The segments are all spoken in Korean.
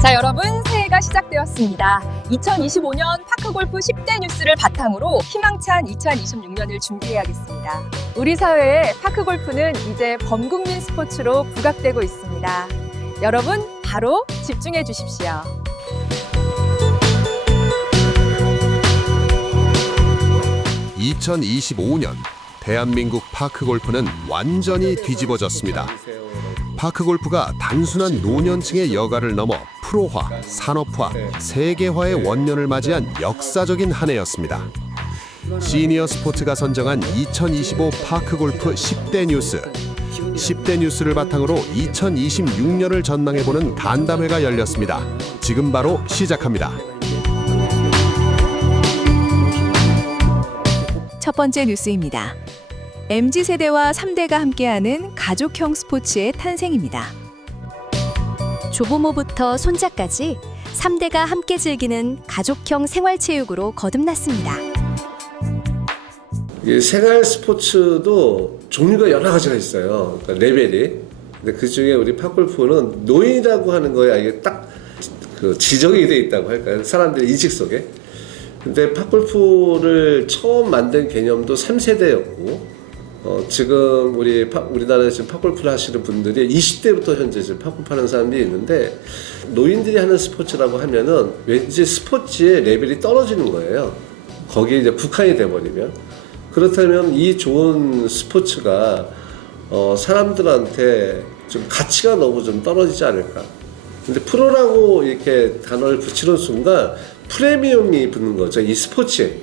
자, 여러분, 새해가 시작되었습니다. 2025년 파크골프 10대 뉴스를 바탕으로 희망찬 2026년을 준비해야겠습니다. 우리 사회에 파크골프는 이제 범국민 스포츠로 부각되고 있습니다. 여러분, 바로 집중해 주십시오. (2025년) 대한민국 파크골프는 완전히 뒤집어졌습니다. 파크골프가 단순한 노년층의 여가를 넘어 프로화, 산업화, 세계화의 원년을 맞이한 역사적인 한 해였습니다. 시니어 스포츠가 선정한 2025 파크골프 10대 뉴스. 10대 뉴스를 바탕으로 2026년을 전망해보는 간담회가 열렸습니다. 지금 바로 시작합니다. 첫 번째 뉴스입니다. MZ세대와 3대가 함께하는 가족형 스포츠의 탄생입니다. 조부모부터 손자까지 3대가 함께 즐기는 가족형 생활체육으로 거듭났습니다. 생활 스포츠도 종류가 여러 가지가 있어요. 그러니까 레벨이. 근데 그 중에 우리 팝골프는 노인이라고 하는 거에 이게 딱 그 지정이 돼 있다고 할까요? 사람들의 인식 속에. 근데 팝골프를 처음 만든 개념도 3세대였고, 지금 우리나라에 지금 팝골프를 하시는 분들이 20대부터 현재 지금 팝골프 하는 사람들이 있는데, 노인들이 하는 스포츠라고 하면은 왠지 스포츠의 레벨이 떨어지는 거예요. 거기에 이제 국한이 돼버리면. 그렇다면 이 좋은 스포츠가 사람들한테 좀 가치가 너무 좀 떨어지지 않을까. 근데 프로라고 이렇게 단어를 붙이는 순간 프리미엄이 붙는 거죠, 이 스포츠에.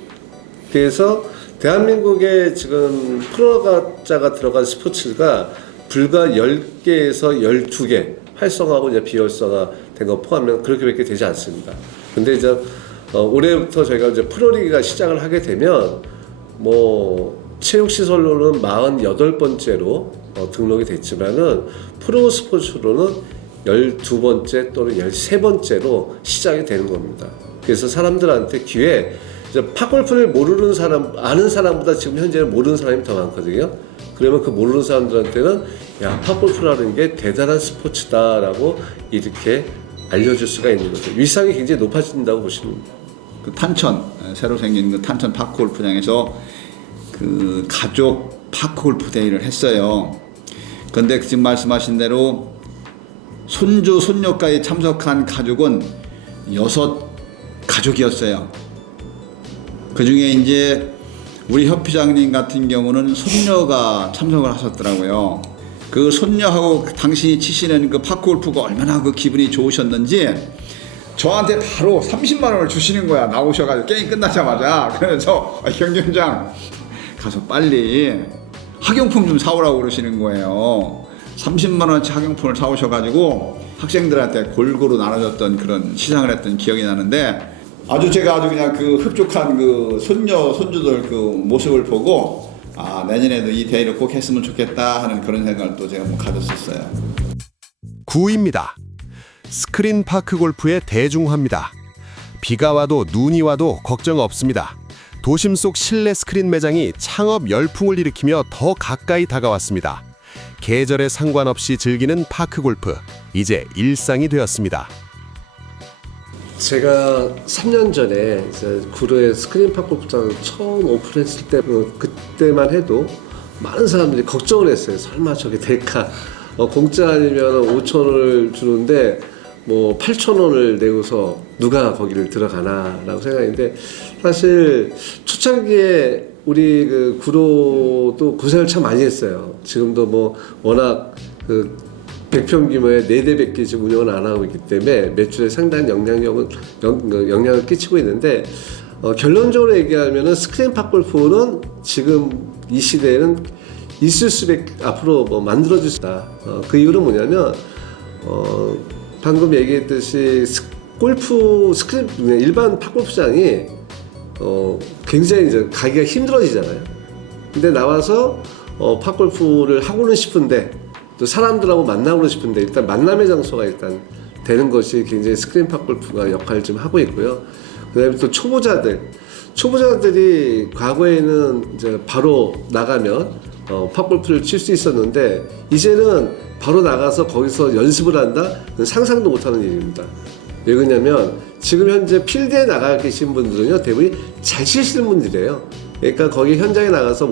그래서 대한민국에 지금 프로자가 들어간 스포츠가 불과 10개에서 12개 활성화하고 이제 비활성화 된 거 포함하면 그렇게밖에 되지 않습니다. 근데 이제 올해부터 저희가 이제 프로리그가 시작을 하게 되면 체육시설로는 48번째로 등록이 됐지만은 프로 스포츠로는 12번째 또는 13번째로 시작이 되는 겁니다. 그래서 사람들한테 귀에 팝골프를 모르는 사람, 아는 사람보다 지금 현재는 모르는 사람이 더 많거든요. 그러면 그 모르는 사람들한테는 야, 팝골프라는 게 대단한 스포츠다라고 이렇게 알려줄 수가 있는 거죠. 위상이 굉장히 높아진다고 보시면 됩니다. 그 탄천, 새로 생긴 그 탄천 파크골프장에서 그 가족 파크골프 대회를 했어요. 그런데 지금 말씀하신 대로 손주, 손녀까지 참석한 가족은 6가족이었어요. 그 중에 이제 우리 협회장님 같은 경우는 손녀가 참석을 하셨더라고요. 그 손녀하고 당신이 치시는 그 파크골프가 얼마나 그 기분이 좋으셨는지 저한테 바로 30만 원을 주시는 거야. 나오셔가지고 게임 끝나자마자. 그래서 경기장 가서 빨리 학용품 좀 사오라고 그러시는 거예요. 30만 원치 학용품을 사오셔가지고 학생들한테 골고루 나눠줬던 그런 시상을 했던 기억이 나는데 제가 아주 그냥 그 흡족한 그 손녀, 손주들 그 모습을 보고 내년에도 이 대회를 꼭 했으면 좋겠다 하는 그런 생각을 또 제가 가졌었어요. 9위입니다. 스크린 파크골프의 대중화입니다. 비가 와도 눈이 와도 걱정 없습니다. 도심 속 실내 스크린 매장이 창업 열풍을 일으키며 더 가까이 다가왔습니다. 계절에 상관없이 즐기는 파크골프, 이제 일상이 되었습니다. 제가 3년 전에 이제 구로에 스크린 팝골프장을 처음 오픈했을 때 그때만 해도 많은 사람들이 걱정을 했어요. 설마 저게 될까? 공짜 아니면 5,000원을 주는데 8,000원을 내고서 누가 거기를 들어가나라고 생각했는데, 사실 초창기에 우리 그 구로도 고생을 참 많이 했어요. 지금도 워낙 그 100평 규모의 4대 100개 지금 운영을 안 하고 있기 때문에 매출에 상당한 영향을 끼치고 있는데, 결론적으로 얘기하면은 스크린 팝골프는 지금 이 시대에는 있을 수밖에 앞으로 만들어질 수 있다. 그 이유는 뭐냐면, 방금 얘기했듯이 스크린 일반 팝골프장이 굉장히 이제 가기가 힘들어지잖아요. 근데 나와서 팝골프를 하고는 싶은데 또 사람들하고 만나고 싶은데 일단 만남의 장소가 일단 되는 것이 굉장히 스크린 팝골프가 역할을 좀 하고 있고요. 그다음에 또 초보자들이 과거에는 이제 바로 나가면 팝골프를 칠 수 있었는데 이제는 바로 나가서 거기서 연습을 한다? 상상도 못하는 일입니다. 왜 그러냐면 지금 현재 필드에 나가 계신 분들은요 대부분 잘 치시는 분들이에요. 그러니까 거기 현장에 나가서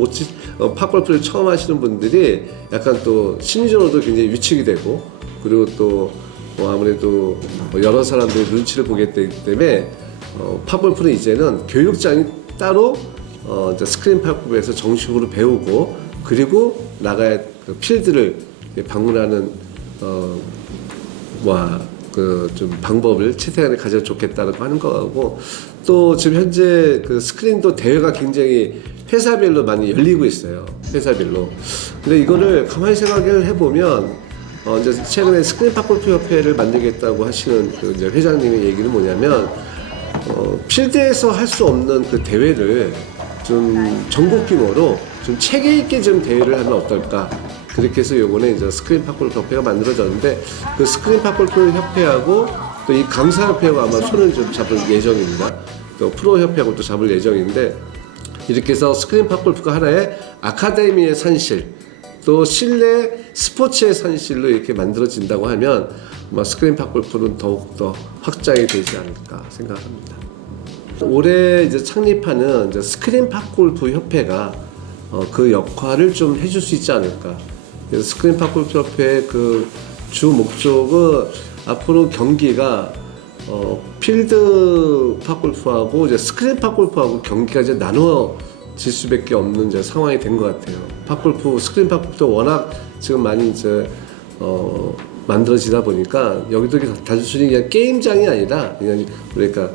팝골프를 처음 하시는 분들이 약간 또 심리적으로도 굉장히 위축이 되고, 그리고 또 아무래도 여러 사람들의 눈치를 보게 되기 때문에 팝골프는 이제는 교육장이 따로 이제 스크린 팝골프에서 정식으로 배우고, 그리고 나가야 그 필드를 방문하는 좀 방법을 채택하는 게 가장 좋겠다고 하는 거고, 또 지금 현재 그 스크린도 대회가 굉장히 회사별로 많이 열리고 있어요. 회사별로. 근데 이거를 가만히 생각을 해보면 이제 최근에 스크린 팝골프 협회를 만들겠다고 하시는 그 이제 회장님의 얘기는 뭐냐면 필드에서 할 수 없는 그 대회를 좀 전국 규모로 좀 체계 있게 좀 대회를 하면 어떨까? 그렇게 해서 요번에 이제 스크린 팝골프 협회가 만들어졌는데, 그 스크린 팝골프 협회하고 또 이 강사 협회하고 아마 손을 좀 잡을 예정입니다. 또 프로 협회하고 또 잡을 예정인데, 이렇게 해서 스크린 팝골프가 하나의 아카데미의 산실, 또 실내 스포츠의 산실로 이렇게 만들어진다고 하면 아마 스크린 팝골프는 더욱더 확장이 되지 않을까 생각합니다. 올해 이제 창립하는 이제 스크린 팝골프 협회가 그 역할을 좀 해줄 수 있지 않을까. 그래서 스크린 팝골프 협회의 그 주 목적은 앞으로 경기가 필드 팝골프하고 이제 스크린 팝골프하고 경기가 이제 나누어질 수밖에 없는 이제 상황이 된 것 같아요. 팝골프, 스크린 팝골프도 워낙 지금 많이 이제 만들어지다 보니까 여기도 단순히 그냥 게임장이 아니라 그냥 그러니까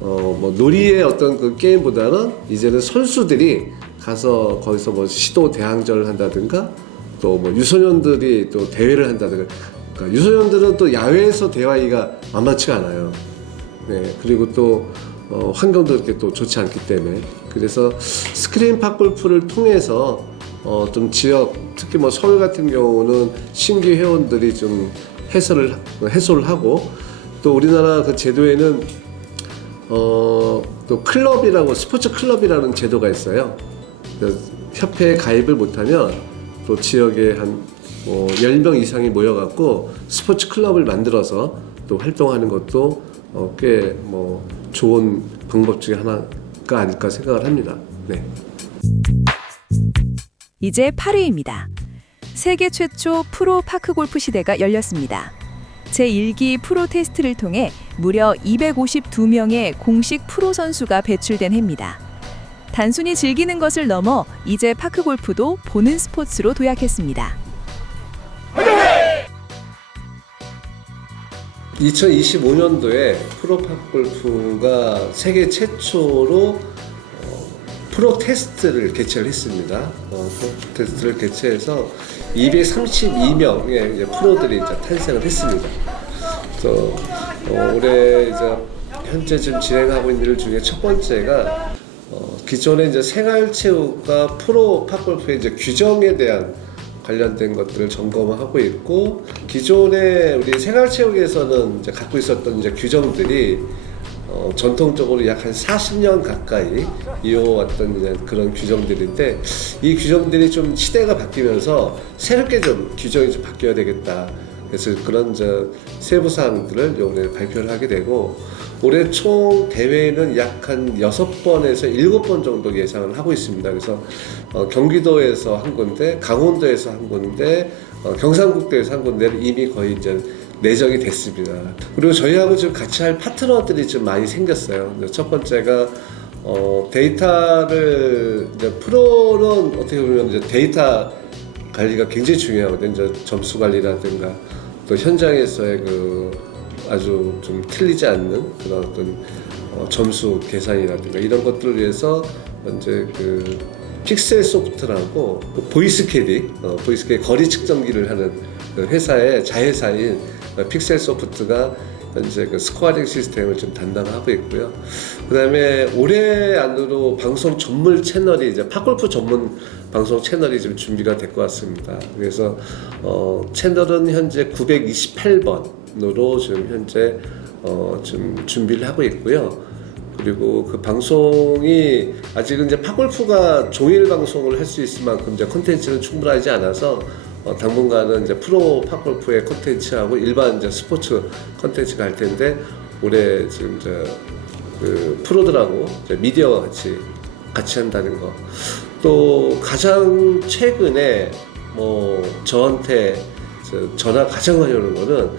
놀이의 어떤 그 게임보다는 이제는 선수들이 가서 거기서 뭐 시도 대항전을 한다든가, 또 뭐 유소년들이 또 대회를 한다든가. 그러니까 유소년들은 또 야외에서 대화하기가 만만치가 않아요. 네, 그리고 또 환경도 이렇게 또 좋지 않기 때문에, 그래서 스크린 팝골프를 통해서 좀 지역, 특히 뭐 서울 같은 경우는 신규 회원들이 좀 해소를 하고, 또 우리나라 그 제도에는 또 클럽이라고, 스포츠 클럽이라는 제도가 있어요. 협회에 가입을 못하면 또 지역에 한 10명 이상이 모여갖고 스포츠 클럽을 만들어서 또 활동하는 것도 꽤 좋은 방법 중에 하나가 아닐까 생각을 합니다. 네. 이제 8회입니다. 세계 최초 프로 파크골프 시대가 열렸습니다. 제1기 프로 테스트를 통해 무려 252명의 공식 프로 선수가 배출된 해입니다. 단순히 즐기는 것을 넘어 이제 파크골프도 보는 스포츠로 도약했습니다. 2025년도에 프로 팝골프가 세계 최초로 프로 테스트를 개최를 했습니다. 프로 테스트를 개최해서 232명의 이제 프로들이 이제 탄생을 했습니다. 그래서 올해 이제 현재 지금 진행하고 있는 일 중에 첫 번째가 기존에 이제 생활체육과 프로 팝골프의 이제 규정에 대한 관련된 것들을 점검하고 있고, 기존에 우리 생활체육에서는 이제 갖고 있었던 이제 규정들이 전통적으로 약 한 40년 가까이 이어왔던 이제 그런 규정들인데, 이 규정들이 좀 시대가 바뀌면서 새롭게 좀 규정이 좀 바뀌어야 되겠다. 그래서 그런 세부 사항들을 이번에 발표를 하게 되고, 올해 총 대회는 약 한 6번에서 7번 정도 예상을 하고 있습니다. 그래서 경기도에서 한 군데, 강원도에서 한 군데, 경상북도에서 한 군데는 이미 거의 이제 내정이 됐습니다. 그리고 저희하고 지금 같이 할 파트너들이 좀 많이 생겼어요. 첫 번째가 데이터를 이제 프로는 어떻게 보면 이제 데이터 관리가 굉장히 중요하거든요. 이제 점수 관리라든가 또 현장에서의 그 아주 좀 틀리지 않는 그런 어떤 점수 계산이라든가 이런 것들을 위해서 이제 그 픽셀 소프트라고 보이스 캐디 거리 측정기를 하는 그 회사의 자회사인 픽셀 소프트가 현재 그 스코어링 시스템을 좀 담당하고 있고요. 그다음에 올해 안으로 방송 전문 채널이 이제 팝골프 전문 방송 채널이 좀 준비가 될 것 같습니다. 그래서 채널은 현재 928번으로 지금 현재 좀 준비를 하고 있고요. 그리고 그 방송이 아직은 이제 팝골프가 종일 방송을 할 수 있을 만큼 이제 콘텐츠는 충분하지 않아서 당분간은 이제 프로 팝골프의 콘텐츠하고 일반 이제 스포츠 콘텐츠가 할 텐데, 올해 지금 그 프로들하고 미디어와 같이 한다는 거. 또 가장 최근에 뭐 저한테 전화 가장 많이 오는 거는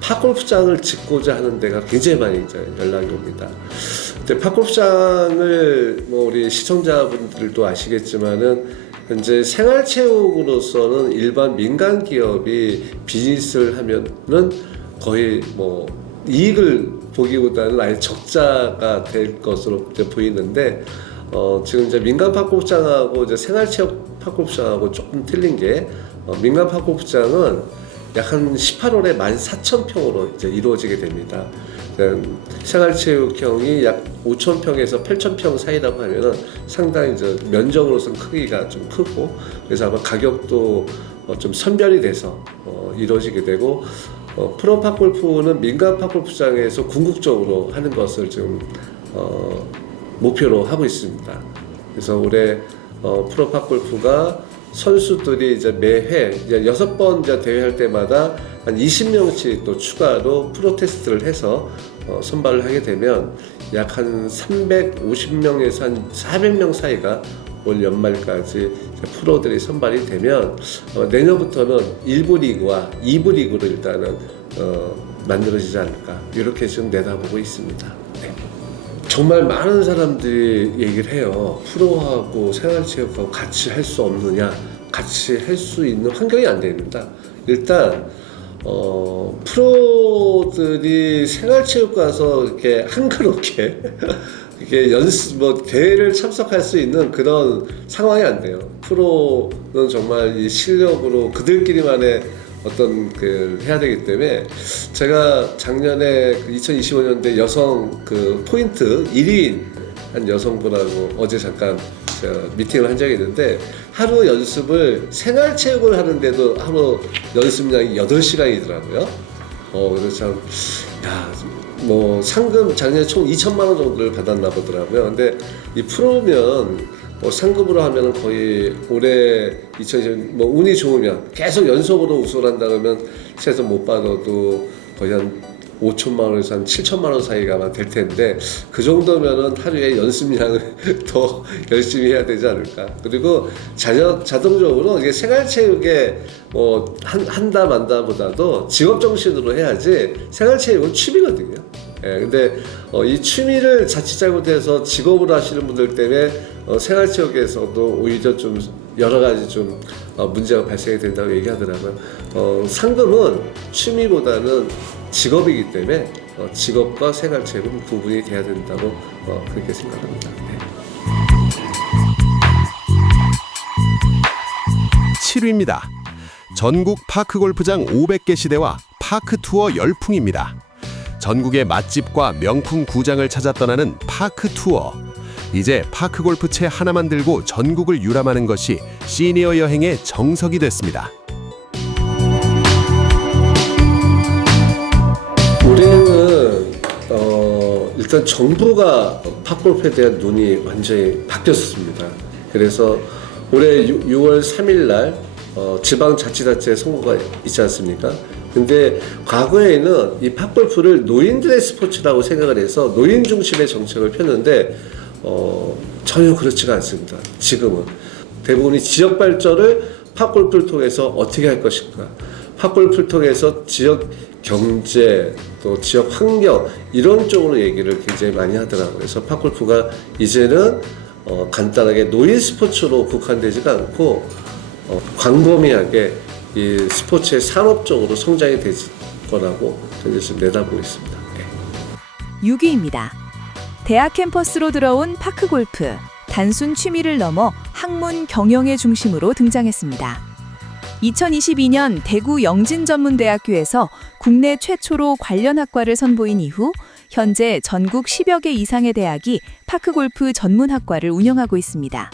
팝골프장을 짓고자 하는 데가 굉장히 많이 이제 연락이 옵니다. 근데 팝골프장을 뭐 우리 시청자분들도 아시겠지만은 현재 생활체육으로서는 일반 민간 기업이 비즈니스를 하면은 거의 뭐 이익을 보기보다는 아예 적자가 될 것으로 이제 보이는데 지금 이제 민간 팝골프장하고 이제 생활체육 팝골프장하고 조금 틀린 게 민간 팝골프장은 약 한 18홀에 14,000평으로 이제 이루어지게 됩니다. 생활체육형이 약 5,000평에서 8,000평 사이라고 하면은 상당히 이제 면적으로서는 크기가 좀 크고 그래서 아마 가격도 좀 선별이 돼서 이루어지게 되고 프로 팝골프는 민간 팝골프장에서 궁극적으로 하는 것을 지금 목표로 하고 있습니다. 그래서 올해 프로 팝골프가 선수들이 이제 매회 이제 6번 이제 대회할 때마다 한 20명씩 또 추가로 프로 테스트를 해서 선발을 하게 되면 약 한 350명에서 한 400명 사이가 올 연말까지 프로들이 선발이 되면 내년부터는 1부 리그와 2부 리그로 일단은 만들어지지 않을까 이렇게 지금 내다보고 있습니다. 네. 정말 많은 사람들이 얘기를 해요. 프로하고 생활체육하고 같이 할 수 없느냐, 같이 할 수 있는 환경이 안 됩니다. 일단 프로들이 생활체육 가서 이렇게 한가롭게 이게 대회를 참석할 수 있는 그런 상황이 안 돼요. 프로는 정말 이 실력으로 그들끼리만의 어떤 해야 되기 때문에 제가 작년에 2025년대 여성 포인트 1위인 한 여성분하고 어제 잠깐 미팅을 한 적이 있는데 하루 연습을 생활체육을 하는데도 하루 연습량이 8시간이더라고요. 그래서 참, 뭐 상금 작년에 총 2천만 원 정도를 받았나 보더라고요. 근데 이 프로면 상급으로 하면은 거의 올해 2020 뭐 운이 좋으면 계속 연속으로 우승을 한다 그러면 최소 못 받아도 거의 한 5천만 원에서 한 7천만 원 사이가 될 텐데 그 정도면은 하루에 연습량을 더 열심히 해야 되지 않을까. 그리고 자동적으로 이게 생활체육에 한다 만다보다도 직업 정신으로 해야지 생활체육은 취미거든요. 근데 이 취미를 자칫 잘못해서 직업으로 하시는 분들 때문에 생활체육에서도 오히려 좀 여러 가지 좀 문제가 발생이 된다고 얘기하더라고요. 상금은 취미보다는 직업이기 때문에 직업과 생활체육은 구분이 돼야 된다고 그렇게 생각합니다. 네. 7위입니다. 전국 파크골프장 500개 시대와 파크투어 열풍입니다. 전국의 맛집과 명품 구장을 찾아 떠나는 파크투어. 이제 파크골프채 하나만 들고 전국을 유람하는 것이 시니어 여행의 정석이 됐습니다. 올해는 일단 정부가 팝골프에 대한 눈이 완전히 바뀌었습니다. 그래서 올해 6월 3일 날 지방자치단체 선거가 있지 않습니까? 근데 과거에는 이 팝골프를 노인들의 스포츠라고 생각을 해서 노인 중심의 정책을 폈는데 전혀 그렇지가 않습니다. 지금은 대부분이 지역 발전을 팝골프를 통해서 어떻게 할 것인가, 팝골프를 통해서 지역 경제 또 지역 환경 이런 쪽으로 얘기를 굉장히 많이 하더라고요. 그래서 팝골프가 이제는 간단하게 노인 스포츠로 국한되지가 않고 광범위하게 이 스포츠의 산업적으로 성장이 될 거라고 저는 지금 내다보고 있습니다. 네. 6위입니다. 대학 캠퍼스로 들어온 파크골프. 단순 취미를 넘어 학문 경영의 중심으로 등장했습니다. 2022년 대구 영진전문대학교에서 국내 최초로 관련 학과를 선보인 이후 현재 전국 10여 개 이상의 대학이 파크골프 전문학과를 운영하고 있습니다.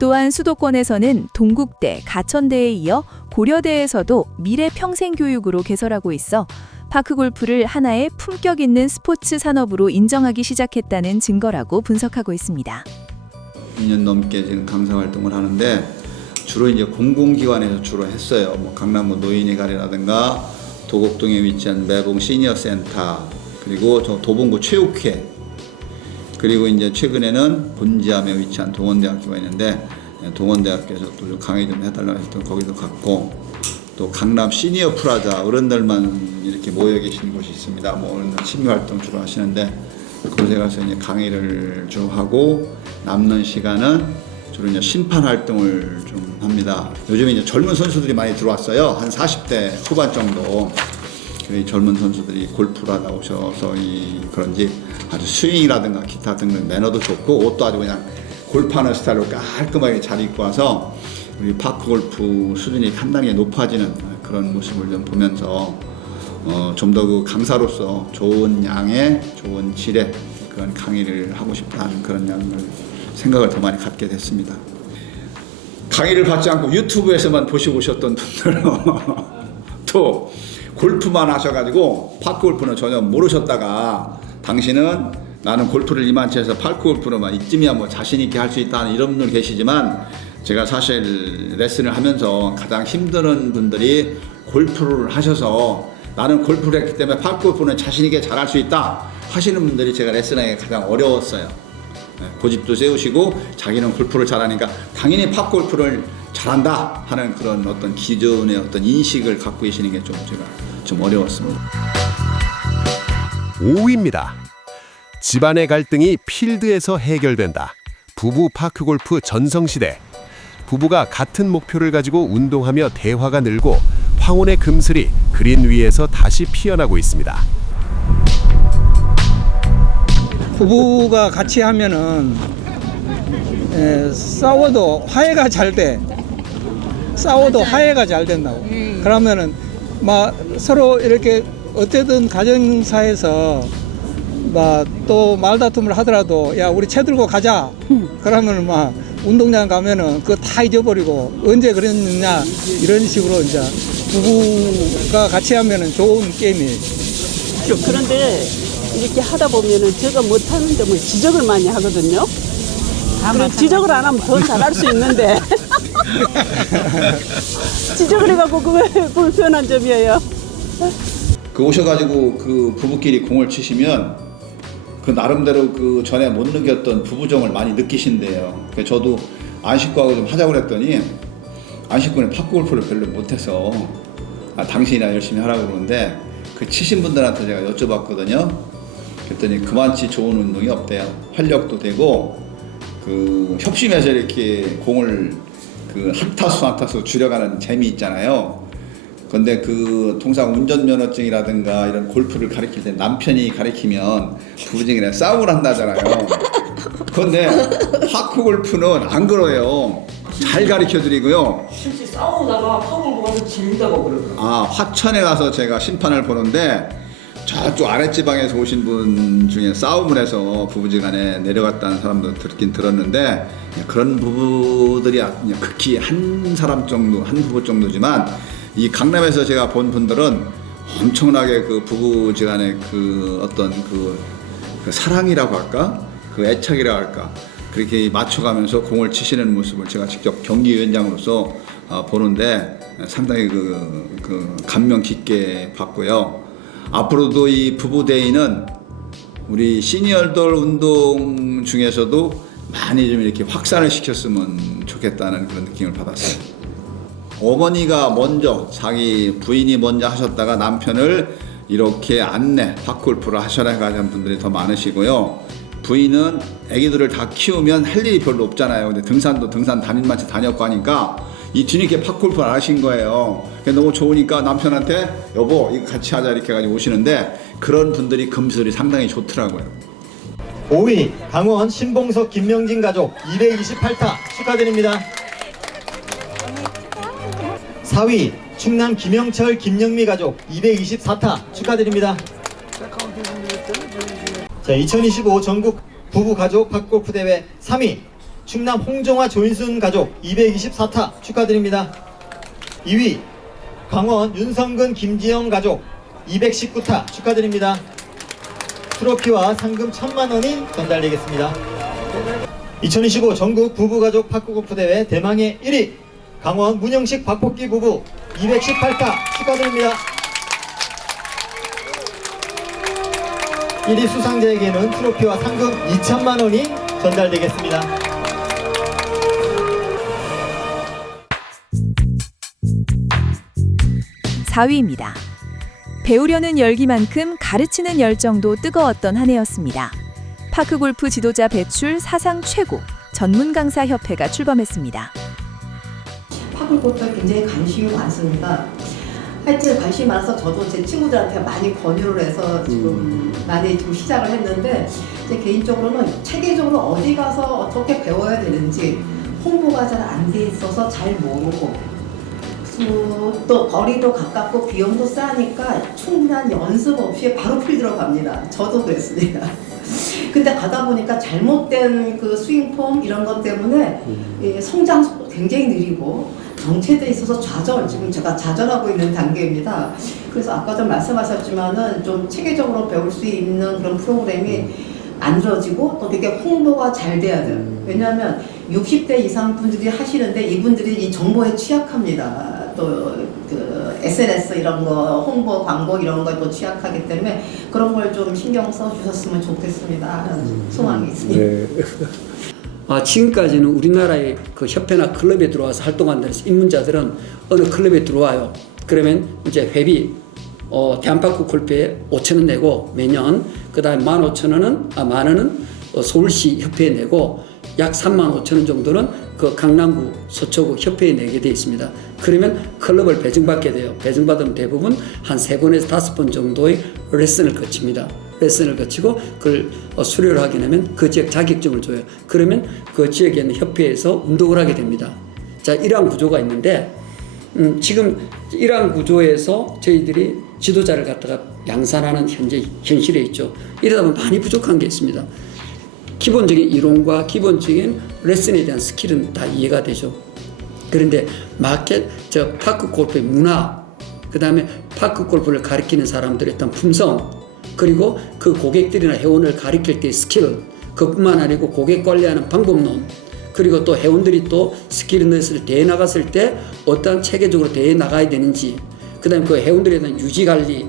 또한 수도권에서는 동국대, 가천대에 이어 고려대에서도 미래평생교육으로 개설하고 있어 파크골프를 하나의 품격 있는 스포츠 산업으로 인정하기 시작했다는 증거라고 분석하고 있습니다. 2년 넘게 지금 강사 활동을 하는데 주로 이제 공공기관에서 주로 했어요. 뭐 강남 노인의 가리라든가 도곡동에 위치한 매봉 시니어 센터, 그리고 저 도봉구 체육회, 그리고 이제 최근에는 본지암에 위치한 동원대학교가 있는데 동원대학교에서 또 강의 좀 해달라고 해서 또 거기도 갔고, 또 강남 시니어 프라자 어른들만 이렇게 모여 계시는 곳이 있습니다. 뭐 취미 활동 주로 하시는데 그곳에 가서 이제 강의를 좀 하고, 남는 시간은 주로 이제 심판 활동을 좀 합니다. 요즘에 이제 젊은 선수들이 많이 들어왔어요. 한 40대 후반 정도. 그 젊은 선수들이 골프를 하다 오셔서 그런지 아주 스윙이라든가 기타 등등 매너도 좋고, 옷도 아주 그냥 골프하는 스타일로 깔끔하게 잘 입고 와서 우리 파크 골프 수준이 한 단계 높아지는 그런 모습을 좀 보면서 좀 더 그 강사로서 좋은 양의 좋은 질의 그런 강의를 하고 싶다는 그런 생각을 더 많이 갖게 됐습니다. 강의를 받지 않고 유튜브에서만 보시고 오셨던 분들은 또 골프만 하셔가지고 파크 골프는 전혀 모르셨다가, 당신은 나는 골프를 이만치 해서 파크 골프는 막 이쯤이야 뭐 자신 있게 할 수 있다는 이런 분들 계시지만, 제가 사실 레슨을 하면서 가장 힘드는 분들이 골프를 하셔서 나는 골프를 했기 때문에 파크 골프는 자신 있게 잘할 수 있다 하시는 분들이 제가 레슨하기 가장 어려웠어요. 고집도 세우시고 자기는 골프를 잘하니까 당연히 파크 골프를 잘한다 하는 그런 어떤 기존의 어떤 인식을 갖고 계시는 게 제가 좀 어려웠습니다. 5위입니다. 집안의 갈등이 필드에서 해결된다. 부부 파크골프 전성시대. 부부가 같은 목표를 가지고 운동하며 대화가 늘고 황혼의 금슬이 그린 위에서 다시 피어나고 있습니다. 부부가 같이 하면은 싸워도 화해가 잘 돼. 싸워도 화해가 잘 된다고. 그러면은 막 서로 이렇게 어쨌든 가정사에서 막 또 말다툼을 하더라도 야 우리 채 들고 가자. 그러면은 막 운동장 가면은 그거 다 잊어버리고 언제 그랬느냐 이런 식으로 이제 부부가 같이 하면은 좋은 게임이에요. 그런데 이렇게 하다 보면은 제가 못하는데 뭐 지적을 많이 하거든요. 그럼 지적을 안 하면 더 잘할 수 있는데 지적을 해갖고 그게 불편한 점이에요. 그 오셔가지고 그 부부끼리 공을 치시면 그 나름대로 그 전에 못 느꼈던 부부정을 많이 느끼신대요. 그래서 저도 안식구하고 좀 하자고 그랬더니 안식구는 파크 골프를 별로 못해서 당신이나 열심히 하라고 그러는데, 그 치신 분들한테 제가 여쭤봤거든요. 그랬더니 그만치 좋은 운동이 없대요. 활력도 되고 그 협심해서 이렇게 공을 그 한 타수 줄여가는 재미 있잖아요. 근데 그 통상 운전면허증이라든가 이런 골프를 가르칠 때 남편이 가르치면 부부쟁이랑 싸움을 한다잖아요. 그런데 파크 골프는 안 그래요. 잘 가르쳐 드리고요. 실제 싸우다가 파울 가서 질린다고 그러더라고요. 화천에 가서 제가 심판을 보는데 저쪽 아랫지방에서 오신 분 중에 싸움을 해서 부부지간에 내려갔다는 사람도 듣긴 들었는데, 그런 부부들이 극히 한 사람 정도, 한 부부 정도지만 이 강남에서 제가 본 분들은 엄청나게 그 부부지간에 그 어떤 그 사랑이라고 할까, 그 애착이라고 할까, 그렇게 맞춰가면서 공을 치시는 모습을 제가 직접 경기위원장으로서 보는데 상당히 그 감명 깊게 봤고요. 앞으로도 이 부부데이는 우리 시니어들 운동 중에서도 많이 좀 이렇게 확산을 시켰으면 좋겠다는 그런 느낌을 받았어요. 어머니가 먼저, 자기 부인이 먼저 하셨다가 남편을 이렇게 안내, 파크골프를 하셔라 가는 분들이 더 많으시고요. 부인은 아기들을 다 키우면 할 일이 별로 없잖아요. 근데 등산도 등산 담임마치 다녔고 하니까 이 뒤늦게 파크골프를 안 하신 거예요. 너무 좋으니까 남편한테 여보 이거 같이 하자 이렇게 해가지고 오시는데, 그런 분들이 금슬이 상당히 좋더라고요. 5위 강원 신봉석 김명진 가족 228타 축하드립니다. 4위 충남 김영철 김영미 가족 224타 축하드립니다. 자, 2025 전국 부부 가족 파크골프 대회 3위 충남 홍정화 조인순 가족 224타 축하드립니다. 2위 강원 윤성근 김지영 가족 219타 축하드립니다. 트로피와 상금 1,000만 원이 전달되겠습니다. 2025 전국 부부 가족 파크골프 대회 대망의 1위 강원 문영식 박복기 부부 218타 축하드립니다. 1위 수상자에게는 트로피와 상금 2천만 원이 전달되겠습니다. (4위입니다) 배우려는 열기만큼 가르치는 열정도 뜨거웠던 한 해였습니다. 파크골프 지도자 배출 사상 최고 전문 강사 협회가 출범했습니다. 파크골프에 굉장히 관심이 많습니다. 하여튼 관심이 많아서 저도 제 친구들한테 많이 권유를 해서 지금 많이 좀 시작을 했는데, 제 개인적으로는 체계적으로 어디 가서 어떻게 배워야 되는지 홍보가 잘 안 돼 있어서 잘 모르고, 또 거리도 가깝고 비용도 싸니까 충분한 연습 없이 바로 필드로 갑니다. 저도 그랬습니다. 근데 가다 보니까 잘못된 그 스윙폼 이런 것 때문에 성장 속도 굉장히 느리고 정체돼 있어서 지금 제가 좌절하고 있는 단계입니다. 그래서 아까도 말씀하셨지만은 좀 체계적으로 배울 수 있는 그런 프로그램이 만들어지고 또 되게 홍보가 잘 돼야 돼요. 왜냐하면 60대 이상 분들이 하시는데 이분들이 이 정보에 취약합니다. 또 그 SNS 이런 거 홍보 광고 이런 거에 취약하기 때문에 그런 걸 좀 신경 써 주셨으면 좋겠습니다. 하는 소망이 있습니다. 네. 지금까지는 우리나라의 그 협회나 클럽에 들어와서 활동한다는 입문자들은 어느 클럽에 들어와요. 그러면 이제 회비 대한파크 골프에 5,000원 내고 매년, 그 다음에 15,000원은 만 원은 서울시 협회에 내고 약 35,000원 정도는 그 강남구 서초구 협회에 내게 되어 있습니다. 그러면 클럽을 배정받게 돼요. 배정받으면 대부분 한 3번에서 5번 정도의 레슨을 거칩니다. 레슨을 거치고 그걸 수료를 하게 되면 그 지역 자격증을 줘요. 그러면 그 지역에 있는 협회에서 운동을 하게 됩니다. 자, 이러한 구조가 있는데 지금 이러한 구조에서 저희들이 지도자를 갖다가 양산하는 현실에 있죠. 이러다 보면 많이 부족한 게 있습니다. 기본적인 이론과 기본적인 레슨에 대한 스킬은 다 이해가 되죠. 그런데 파크 골프의 문화, 그 다음에 파크 골프를 가리키는 사람들의 어떤 품성, 그리고 그 고객들이나 회원을 가리킬 때의 스킬, 그뿐만 아니고 고객 관리하는 방법론, 그리고 또 회원들이 또 스킬넷을 대회 나갔을 때 어떤 체계적으로 대회 나가야 되는지, 그 다음에 그 회원들에 대한 유지 관리,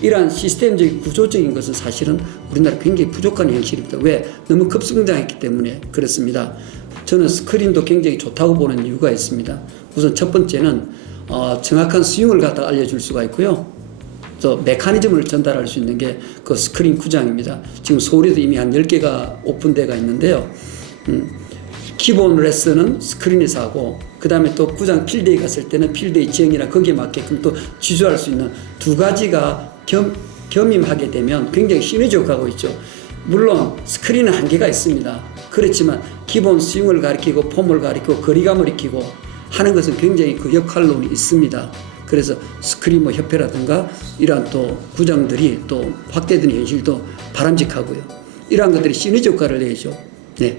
이러한 시스템적인 구조적인 것은 사실은 우리나라 굉장히 부족한 현실입니다. 왜? 너무 급성장했기 때문에 그렇습니다. 저는 스크린도 굉장히 좋다고 보는 이유가 있습니다. 우선 첫 번째는 정확한 스윙을 갖다 알려줄 수가 있고요. 또 메커니즘을 전달할 수 있는 게 그 스크린 구장입니다. 지금 서울에도 이미 한 10개가 오픈되어 있는데요. 기본 레슨은 스크린에서 하고, 그 다음에 또 구장 필드에 갔을 때는 필드의 지형이나 거기에 맞게끔 또 지주할 수 있는 두 가지가 겸임하게 되면 굉장히 시너지 효과가 있죠. 물론 스크린은 한계가 있습니다. 그렇지만 기본 스윙을 가리키고 폼을 가리키고 거리감을 익히고 하는 것은 굉장히 그 역할론이 있습니다. 그래서 스크린 협회라든가 이러한 또 구장들이 또 확대되는 현실도 바람직하고요. 이러한 것들이 시너지 효과를 내죠. 네.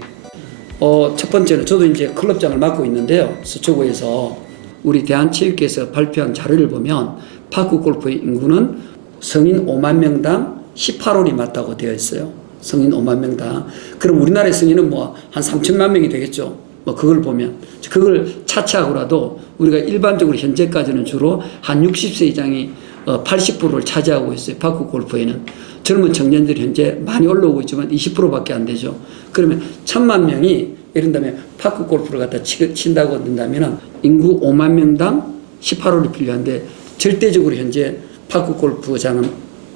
첫 번째는 저도 이제 클럽장을 맡고 있는데요. 서초구에서 우리 대한체육회에서 발표한 자료를 보면 파크 골프의 인구는 성인 5만 명당 18홀이 맞다고 되어 있어요. 성인 5만 명당. 그럼 우리나라의 성인은 한 3천만 명이 되겠죠. 그걸 보면. 그걸 차치하고라도 우리가 일반적으로 현재까지는 주로 한 60세 이상이 80%를 차지하고 있어요. 파크 골프에는. 젊은 청년들이 현재 많이 올라오고 있지만 20%밖에 안 되죠. 그러면 1,000만 명이 예를 들면 파크 골프를 갖다 친다고 한다면 인구 5만 명당 18홀이 필요한데 절대적으로 현재 파크 골프장은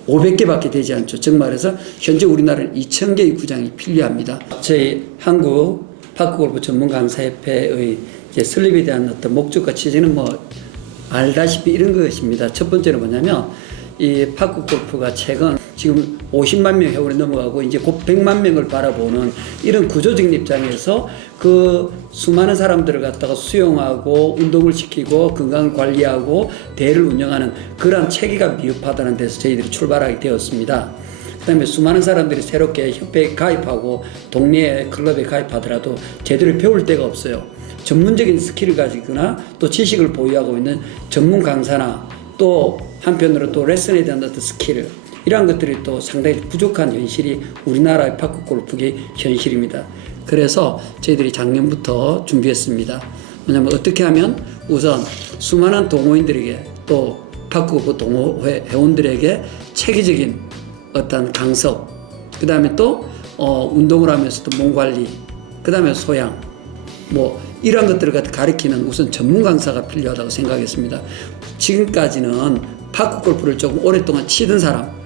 500개밖에 되지 않죠. 즉 말해서 현재 우리나라는 2,000개의 구장이 필요합니다. 저희 한국 파크 골프 전문 강사협회의 설립에 대한 어떤 목적과 취지는 알다시피 이런 것입니다. 첫 번째는 뭐냐면 이 파크 골프가 최근 지금 50만 명 회원이 넘어가고 이제 곧 100만 명을 바라보는 이런 구조적인 입장에서 그 수많은 사람들을 갖다가 수용하고 운동을 시키고 건강을 관리하고 대회를 운영하는 그러한 체계가 미흡하다는 데서 저희들이 출발하게 되었습니다. 그 다음에 수많은 사람들이 새롭게 협회에 가입하고 동네 클럽에 가입하더라도 제대로 배울 데가 없어요. 전문적인 스킬을 가지거나 또 지식을 보유하고 있는 전문 강사나 또 한편으로 또 레슨에 대한 어떤 스킬, 이러한 것들이 또 상당히 부족한 현실이 우리나라의 파크 골프의 현실입니다. 그래서 저희들이 작년부터 준비했습니다. 왜냐하면 어떻게 하면 우선 수많은 동호인들에게 또 파크 골프 동호회 회원들에게 체계적인 어떤 강습, 그 다음에 또 운동을 하면서도 몸 관리, 그 다음에 소양, 뭐 이런 것들을 가르치는 우선 전문 강사가 필요하다고 생각했습니다. 지금까지는 파크 골프를 조금 오랫동안 치던 사람,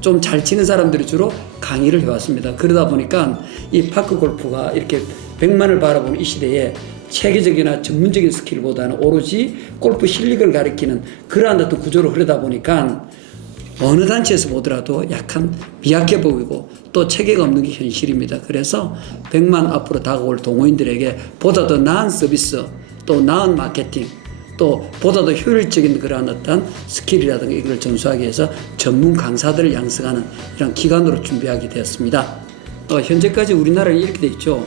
좀 잘 치는 사람들이 주로 강의를 해왔습니다. 그러다 보니까 이 파크 골프가 이렇게 100만을 바라보는 이 시대에 체계적이나 전문적인 스킬보다는 오로지 골프 실력을 가리키는 그러한 어떤 구조로 흐르다 보니까 어느 단체에서 보더라도 약간 미약해 보이고 또 체계가 없는 게 현실입니다. 그래서 100만 앞으로 다가올 동호인들에게 보다 더 나은 서비스, 또 나은 마케팅, 또 보다 더 효율적인 그러한 어떤 스킬이라든가 이걸 전수하기 위해서 전문 강사들을 양성하는 이런 기관으로 준비하게 되었습니다. 현재까지 우리나라는 이렇게 돼 있죠.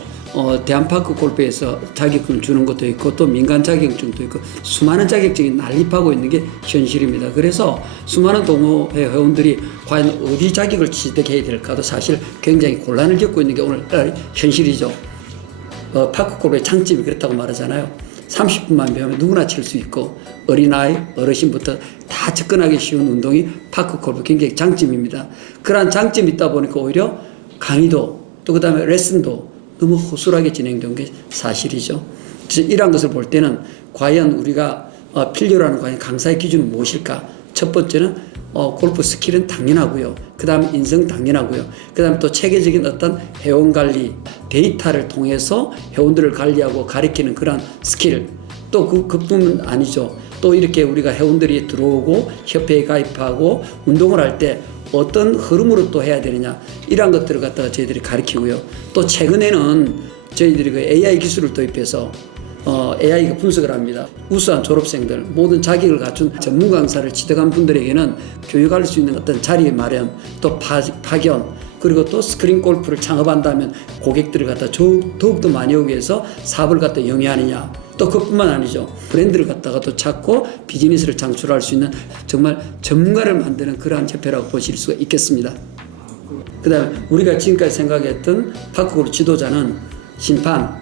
대한파크 골프에서 자격증을 주는 것도 있고 또 민간 자격증도 있고 수많은 자격증이 난립하고 있는 게 현실입니다. 그래서 수많은 동호회 회원들이 과연 어디 자격을 취득해야 될까도 사실 굉장히 곤란을 겪고 있는 게 오늘 현실이죠. 파크 골프의 장점이 그렇다고 말하잖아요. 30분만 배우면 누구나 칠 수 있고 어린아이, 어르신부터 다 접근하기 쉬운 운동이 파크 골프 굉장히 장점입니다. 그러한 장점이 있다 보니까 오히려 강의도 또 그다음에 레슨도 너무 허술하게 진행된 게 사실이죠. 그래서 이러한 것을 볼 때는 과연 우리가 필요로 하는 과연 강사의 기준은 무엇일까? 첫 번째는 골프 스킬은 당연하고요. 그 다음 인성 당연하고요. 그 다음 또 체계적인 어떤 회원 관리, 데이터를 통해서 회원들을 관리하고 가리키는 그런 스킬, 또 그뿐은 아니죠. 또 이렇게 우리가 회원들이 들어오고 협회에 가입하고 운동을 할 때 어떤 흐름으로 또 해야 되느냐 이러한 것들을 갖다가 저희들이 가르치고요. 또 최근에는 저희들이 그 AI 기술을 도입해서 AI가 분석을 합니다. 우수한 졸업생들, 모든 자격을 갖춘 전문 강사를 취득한 분들에게는 교육할 수 있는 어떤 자리 마련, 또 파견, 그리고 또 스크린 골프를 창업한다면 고객들을 갖다 더욱더 많이 오게 해서 사업을 갖다 영위하느냐. 또 그뿐만 아니죠. 브랜드를 갖다가 또 찾고 비즈니스를 창출할 수 있는 정말 전문가를 만드는 그러한 협회라고 보실 수가 있겠습니다. 그 다음에 우리가 지금까지 생각했던 파크골프 지도자는 심판,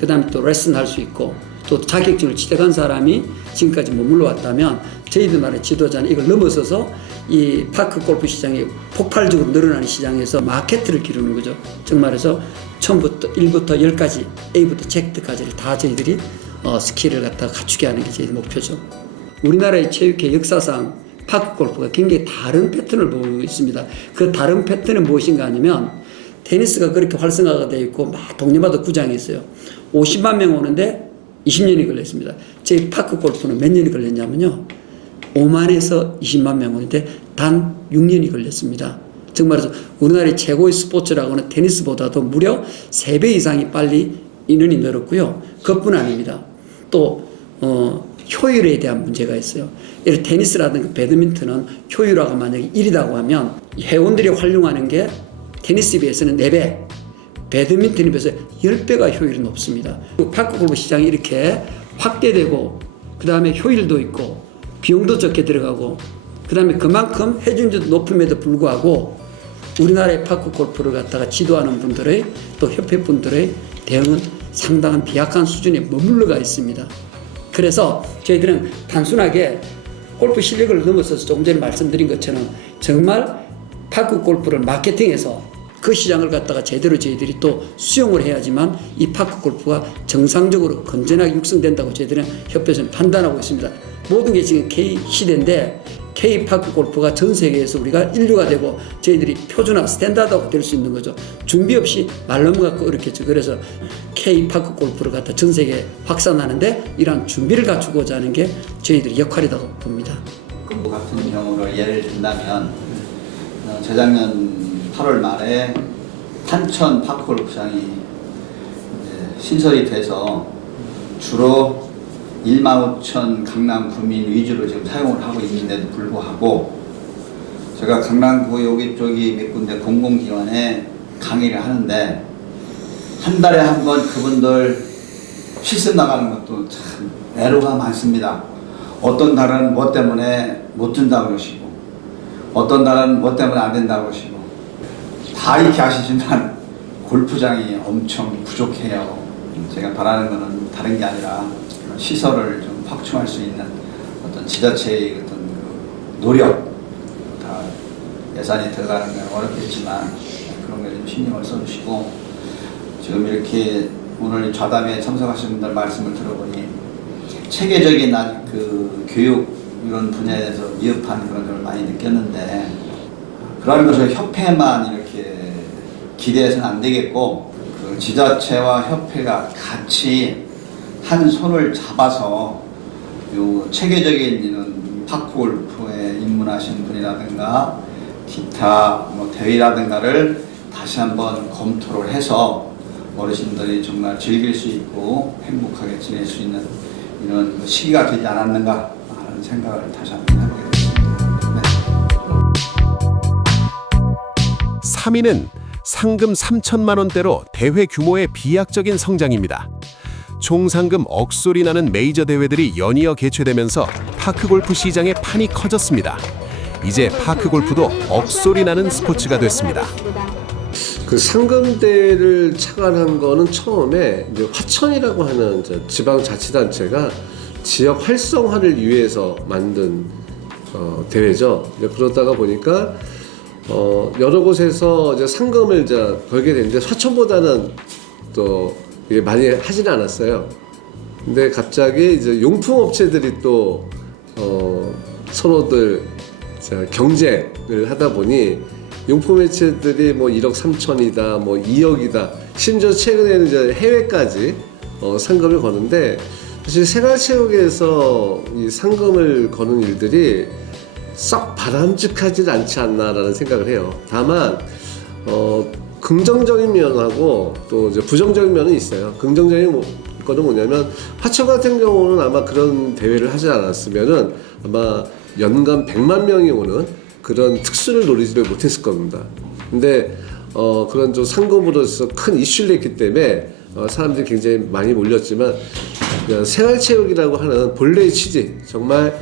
그 다음에 또 레슨 할 수 있고 또 자격증을 취득한 사람이 지금까지 머물러 왔다면 저희들 말의 지도자는 이걸 넘어서서 이 파크 골프 시장이 폭발적으로 늘어나는 시장에서 마케트를 기르는 거죠. 즉 말해서 처음부터 1부터 10까지 A부터 Z까지를 다 저희들이 스킬을 갖다가 갖추게 하는 게 저희 목표죠. 우리나라의 체육회 역사상 파크 골프가 굉장히 다른 패턴을 보이고 있습니다. 그 다른 패턴은 무엇인가 하면 테니스가 그렇게 활성화가 되어 있고 막 동네마다 구장이 있어요. 50만 명 오는데 20년이 걸렸습니다. 저희 파크 골프는 몇 년이 걸렸냐면요. 5만에서 20만 명 오는데 단 6년이 걸렸습니다. 즉 말해서 우리나라의 최고의 스포츠라고는 테니스보다도 무려 3배 이상이 빨리 인원이 늘었고요. 그것뿐 아닙니다. 또 효율에 대한 문제가 있어요. 예를 테니스라든가 배드민턴은 효율화가 만약에 1이라고 하면 회원들이 활용하는 게 테니스에 비해서는 4배, 배드민턴에 비해서 10배가 효율이 높습니다. 파크 골프 시장이 이렇게 확대되고 그 다음에 효율도 있고 비용도 적게 들어가고 그 다음에 그만큼 회전율도 높음에도 불구하고 우리나라의 파크 골프를 갖다가 지도하는 분들의 또 협회 분들의 대응은 상당한 비약한 수준에 머물러가 있습니다. 그래서 저희들은 단순하게 골프 실력을 넘어서서 조금 전에 말씀드린 것처럼 정말 파크 골프를 마케팅해서 그 시장을 갖다가 제대로 저희들이 또 수용을 해야지만 이 파크 골프가 정상적으로 건전하게 육성된다고 저희들은 협회에서는 판단하고 있습니다. 모든 게 지금 K 시대인데 K 파크 골프가 전 세계에서 우리가 인류가 되고 저희들이 표준화 스탠다드가 될 수 있는 거죠. 준비 없이 말 넘어갖고 어렵겠죠. 그래서 K 파크 골프를 갖다 전 세계에 확산하는데 이러한 준비를 갖추고자 하는 게 저희들의 역할이라고 봅니다. 같은 경우를 예를 든다면 재작년 8월 말에 한천 파크골프장이 신설이 돼서 주로 1만 5천 강남 구민 위주로 지금 사용을 하고 있는데도 불구하고 제가 강남구 여기 몇 군데 공공기관에 강의를 하는데 한 달에 한 번 그분들 실습 나가는 것도 참 애로가 많습니다. 어떤 달은 뭐 때문에 못 준다고 그러시고 어떤 달은 뭐 때문에 안 된다고 그러시고 다 이렇게 하시지만 골프장이 엄청 부족해요. 제가 바라는 것은 다른 게 아니라 시설을 좀 확충할 수 있는 어떤 지자체의 어떤 그 노력, 다 예산이 들어가는 건 어렵겠지만 신경을 써주시고 지금 이렇게 오늘 좌담에 참석하신 분들 말씀을 들어보니 체계적인 그 교육 이런 분야에 대해서 미흡한 그런 걸 많이 느꼈는데 그런 것을 협회만 이렇게 기대해서는 안 되겠고 그 지자체와 협회가 같이 한 손을 잡아서 요 체계적인 이런 파크골프에 입문하신 분이라든가 기타 뭐 대회라든가를 다시 한번 검토를 해서 어르신들이 정말 즐길 수 있고 행복하게 지낼 수 있는 이런 시기가 되지 않았는가 하는 생각을 다시 한번 해보게 됐습니다. 네. 3위는 상금 3천만 원대로 대회 규모의 비약적인 성장입니다. 총 상금 억소리 나는 메이저 대회들이 연이어 개최되면서 파크골프 시장의 판이 커졌습니다. 이제 파크골프도 억소리 나는 스포츠가 됐습니다. 그 상금대를 착안한 거는 처음에 이제 화천이라고 하는 지방자치단체가 지역 활성화를 위해서 만든 대회죠. 그러다가 보니까 여러 곳에서 이제 상금을 이제 걸게 됐는데 화천보다는 또 이게 많이 하지는 않았어요. 근데 갑자기 이제 용품 업체들이 또 서로들 경쟁을 하다 보니 용품 업체들이 뭐 1억 3천이다, 뭐 2억이다, 심지어 최근에는 이제 해외까지 상금을 거는데 사실 생활체육에서 이 상금을 거는 일들이 썩 바람직하지 않지 않나라는 생각을 해요. 다만 긍정적인 면하고 또 이제 부정적인 면은 있어요. 긍정적인 거는 뭐냐면 화천 같은 경우는 아마 그런 대회를 하지 않았으면은 아마 연간 100만 명이 오는 그런 특수를 노리지를 못했을 겁니다. 근데 그런 좀 상금으로서 큰 이슈를 냈기 때문에 사람들이 굉장히 많이 몰렸지만 생활체육이라고 하는 본래의 취지, 정말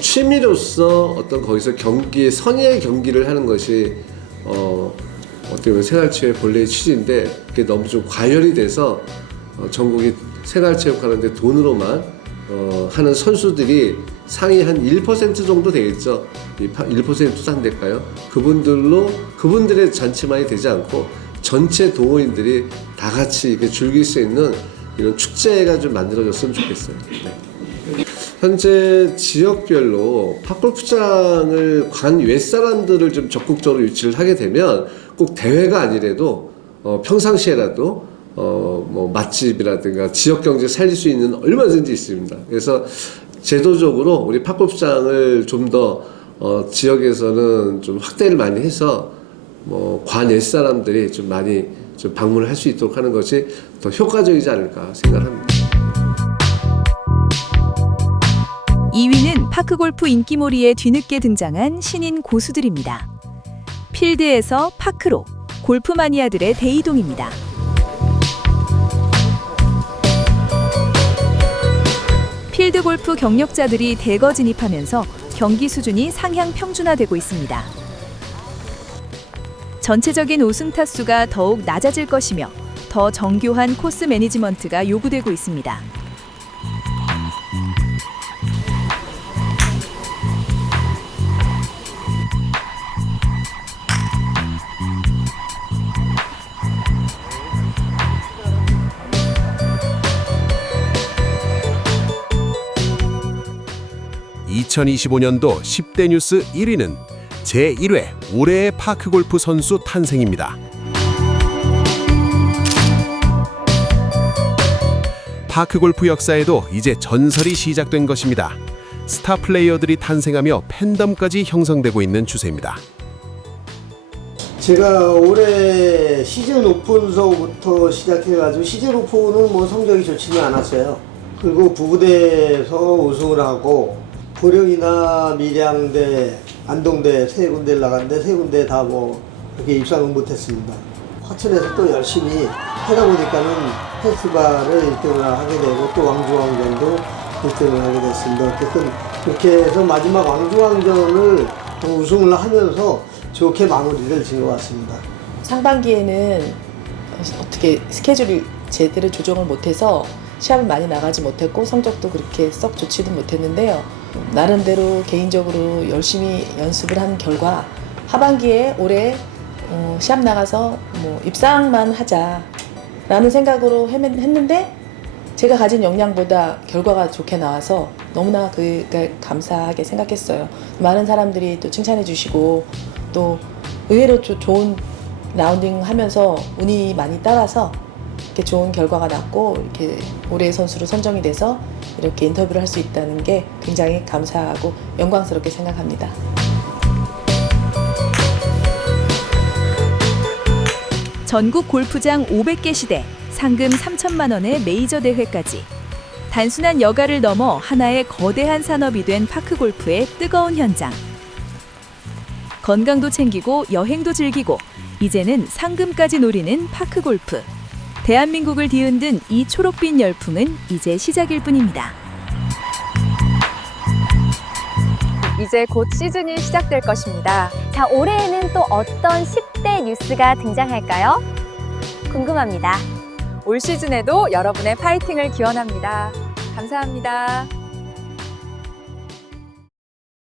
취미로서 어떤 거기서 경기, 선의의 경기를 하는 것이 어떻게 보면 생활체육의 본래의 취지인데 그게 너무 좀 과열이 돼서 전국이 생활체육 하는데 돈으로만 하는 선수들이 상위 한 1% 정도 되겠죠. 1%도 안 될까요? 그분들의 잔치만이 되지 않고 전체 동호인들이 다 같이 이렇게 즐길 수 있는 이런 축제가 좀 만들어졌으면 좋겠어요. 네. 현재 지역별로 팝골프장을 관 외 사람들을 좀 적극적으로 유치를 하게 되면 꼭 대회가 아니라도 평상시에라도 뭐 맛집이라든가 지역 경제 살릴 수 있는 얼마든지 있습니다. 그래서 제도적으로 우리 팝골프장을 좀 더 지역에서는 좀 확대를 많이 해서 뭐 관외 사람들이 좀 많이 좀 방문을 할 수 있도록 하는 것이 더 효과적이지 않을까 생각합니다. 2위는 파크골프 인기몰이에 뒤늦게 등장한 신인 고수들입니다. 필드에서 파크로, 골프 마니아들의 대이동입니다. 필드골프 경력자들이 대거 진입하면서 경기 수준이 상향 평준화되고 있습니다. 전체적인 우승 타수가 더욱 낮아질 것이며 더 정교한 코스 매니지먼트가 요구되고 있습니다. (2025년도 10대 뉴스 1위는) 제1회 올해의 파크골프 선수 탄생입니다. 파크골프 역사에도 이제 전설이 시작된 것입니다. 스타 플레이어들이 탄생하며 팬덤까지 형성되고 있는 추세입니다. 제가 올해 시즌 오픈서부터 시작해가지고 시즌 오픈은 뭐 성적이 좋지는 않았어요. 그리고 부부대에서 우승을 하고 고령이나 밀양대, 안동대 세 군데를 나갔는데 세 군데 다 뭐 그렇게 입상은 못했습니다. 화천에서 또 열심히 하다 보니까는 페스티벌을 1등을 하게 되고 또 왕중왕전도 1등을 하게 됐습니다. 어쨌든 그렇게 해서 마지막 왕중왕전을 우승을 하면서 좋게 마무리를 지은 것 같습니다. 상반기에는 어떻게 스케줄이 제대로 조정을 못해서 시합을 많이 나가지 못했고 성적도 그렇게 썩 좋지도 못했는데요. 나름대로 개인적으로 열심히 연습을 한 결과 하반기에 올해 시합 나가서 뭐 입상만 하자라는 생각으로 했는데 제가 가진 역량보다 결과가 좋게 나와서 너무나 감사하게 생각했어요. 많은 사람들이 또 칭찬해 주시고 또 의외로 좋은 라운딩 하면서 운이 많이 따라서 이렇게 좋은 결과가 났고 이렇게 올해의 선수로 선정이 돼서 이렇게 인터뷰를 할 수 있다는 게 굉장히 감사하고 영광스럽게 생각합니다. 전국 골프장 500개 시대, 상금 3천만 원의 메이저 대회까지 단순한 여가를 넘어 하나의 거대한 산업이 된 파크골프의 뜨거운 현장. 건강도 챙기고 여행도 즐기고 이제는 상금까지 노리는 파크골프. 대한민국을 뒤흔든 이 초록빛 열풍은 이제 시작일 뿐입니다. 이제 곧 시즌이 시작될 것입니다. 자, 올해에는 또 어떤 10대 뉴스가 등장할까요? 궁금합니다. 올 시즌에도 여러분의 파이팅을 기원합니다. 감사합니다.